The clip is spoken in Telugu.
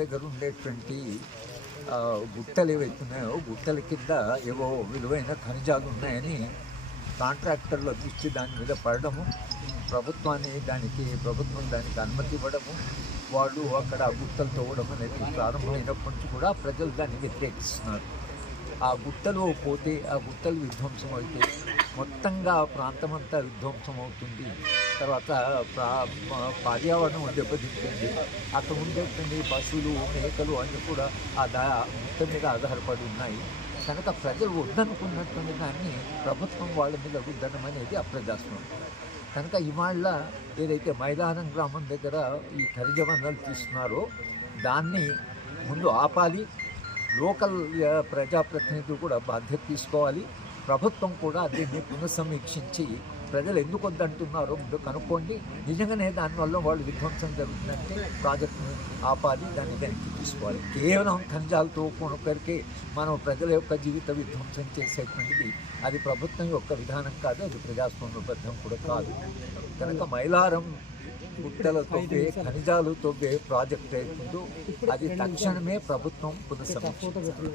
దగ్గర ఉండేటువంటి గుట్టలు ఏవైతున్నాయో గుట్టల కింద ఏవో విలువైన ఖనిజాలు ఉన్నాయని కాంట్రాక్టర్ల దృష్టి దాని మీద పడడము, ప్రభుత్వం దానికి అనుమతి ఇవ్వడము, వాళ్ళు అక్కడ గుట్టలు తవ్వడం అనేది ప్రారంభమైనప్పటి నుంచి కూడా ప్రజలు దాన్ని వ్యతిరేకిస్తున్నారు. ఆ గుట్టలు పోతే, ఆ గుట్టలు విధ్వంసం అయితే మొత్తంగా ఆ ప్రాంతం అంతా విధ్వంసం అవుతుంది. తర్వాత పర్యావరణం దెబ్బతింటుంది. అక్కడ ఉండేటువంటి పశువులు, మేకలు అన్నీ కూడా ఆ గుట్ట మీద ఆధారపడి ఉన్నాయి. కనుక ప్రజలు వద్దనుకున్నటువంటి దాన్ని ప్రభుత్వం వాళ్ళ మీద రుద్దడం అనేది అప్రజాస్వామ్యం. కనుక ఇవాళ ఏదైతే మైలారం గ్రామం దగ్గర ఈ ఖనిజ వనరులు తీస్తున్నారో దాన్ని ముందు ఆపాలి. లోకల్ ప్రజాప్రతినిధులు కూడా బాధ్యత తీసుకోవాలి. ప్రభుత్వం కూడా దీన్ని పునఃసమీక్షించి ప్రజలు ఎందుకు వద్దంటున్నారో ముందు కనుక్కోండి. నిజంగానే దానివల్ల వాళ్ళు విధ్వంసం జరుగుతుందంటే ప్రాజెక్టును ఆపాలి, దాన్ని వెనక్కి తీసుకోవాలి. కేవలం ఖనిజాలతో కొనుక్కరికి మనం ప్రజల యొక్క జీవిత విధ్వంసం చేసేటువంటిది అది ప్రభుత్వం యొక్క విధానం కాదు, అది ప్రజాస్వామ్యబద్ధం కూడా కాదు. కనుక మైలారం గుట్టలు తవ్వే, ఖనిజాలు తవ్వే ప్రాజెక్ట్ అవుతుందో అది తక్షణమే ప్రభుత్వం పునఃసమీక్షించాలి.